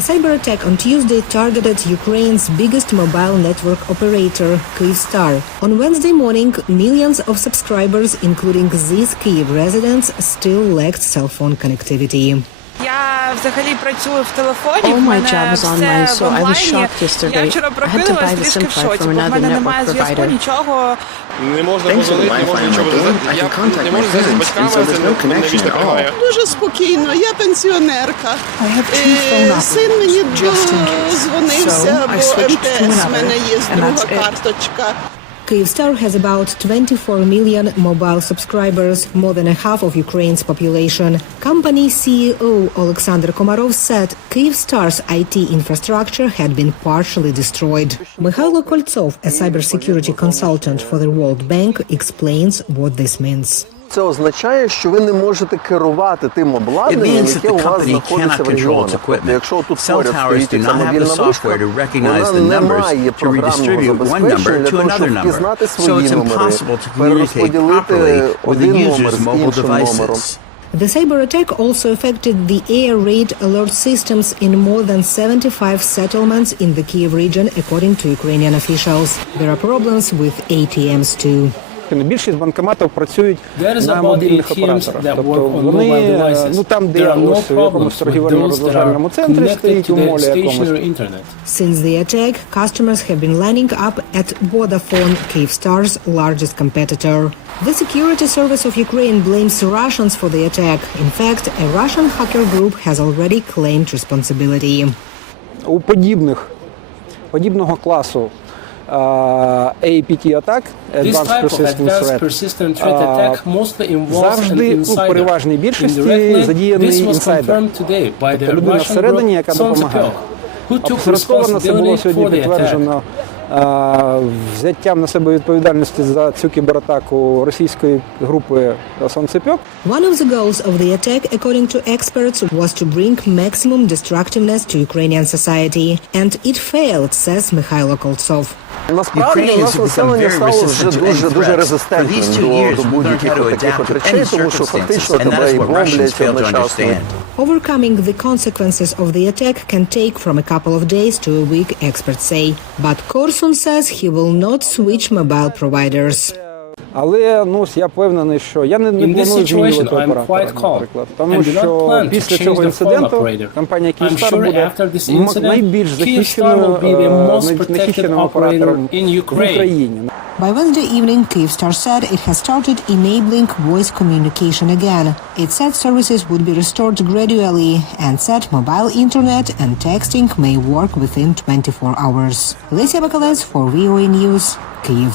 A cyber attack on Tuesday targeted Ukraine's biggest mobile network operator, Kyivstar. On Wednesday morning, millions of subscribers, including these Kyiv residents, still lacked cell phone connectivity. Я взагалі працюю в телефоні, All в my мене job was online, все в so I was онлайні. shocked yesterday. Я вчора I had to прокинулась buy the трішки SIM в card шоці, from бо в another мене network немає зв'язку, provider. нічого. Не можна позвонити, не можна нічого сказати. Я не можу зв'язатися з батьками, мене вічно триває. Дуже спокійно, я пенсіонерка. I have two phone numbers, Син мені just in case. дозвонився, So I бо switched to МТС в another, мене є and друга that's it. карточка. Kyivstar has about 24 million mobile subscribers, more than a half of Ukraine's population. Company CEO Alexander Komarov said Kyivstar's IT infrastructure had been partially destroyed. Mikhailo Koltsov, a cybersecurity consultant for the World Bank, explains what this means. Це означає, що ви не можете керувати тим обладнанням, яке у вас знаходиться в регіонах. Тобто, якщо тут поряд стоїть ця мобільна вишка, вона не має програмного забезпечення для того, щоб впізнати свої номери, перерозподілити один номер з іншим номером. The cyber attack also affected the air raid alert systems in more than 75 settlements in the Kyiv region, according to Ukrainian officials. There are problems with ATMs too. Більшість банкоматів працюють на мобільних операторах. Тобто вони, там, де ось у якомусь торгівельно-розважальному центрі стоїть у молі якомусь. Since the attack, customers have been lining up at Vodafone, Kyivstar's largest competitor. The security service of Ukraine blames Russians for the attack. In fact, a Russian hacker group has already claimed responsibility. У подібного класу APT-атак, Advanced Persistent Threat, завжди, в переважній більшості задіяний інсайдер. Тобто людина всередині, яка допомагає. Опосередковано це було сьогодні підтверджено взяттям на себе відповідальності за цю кібератаку російської групи «Сонцепьок». One of the goals of the attack, according to experts, was to bring maximum destructiveness to Ukrainian society. And it failed, says Mikhailo Koltsov. Насправді, у нас населення стало вже дуже резистентним до будь-яких таких речей, тому що фактично тебе і бомблять одночасно. Overcoming the consequences of the attack can take from a couple of days to a week, experts say. But Korsun says he will not switch mobile providers. Але я впевнений, що я не планую змінювати оператора, наприклад. Тому що після цього інциденту компанія Kyivstar буде найбільш захищеним оператором в Україні. By Wednesday evening, Kyivstar said it has started enabling voice communication again. It said services would be restored gradually and said mobile internet and texting may work within 24 hours. Lesia Bakalets for VOA News, Kyiv.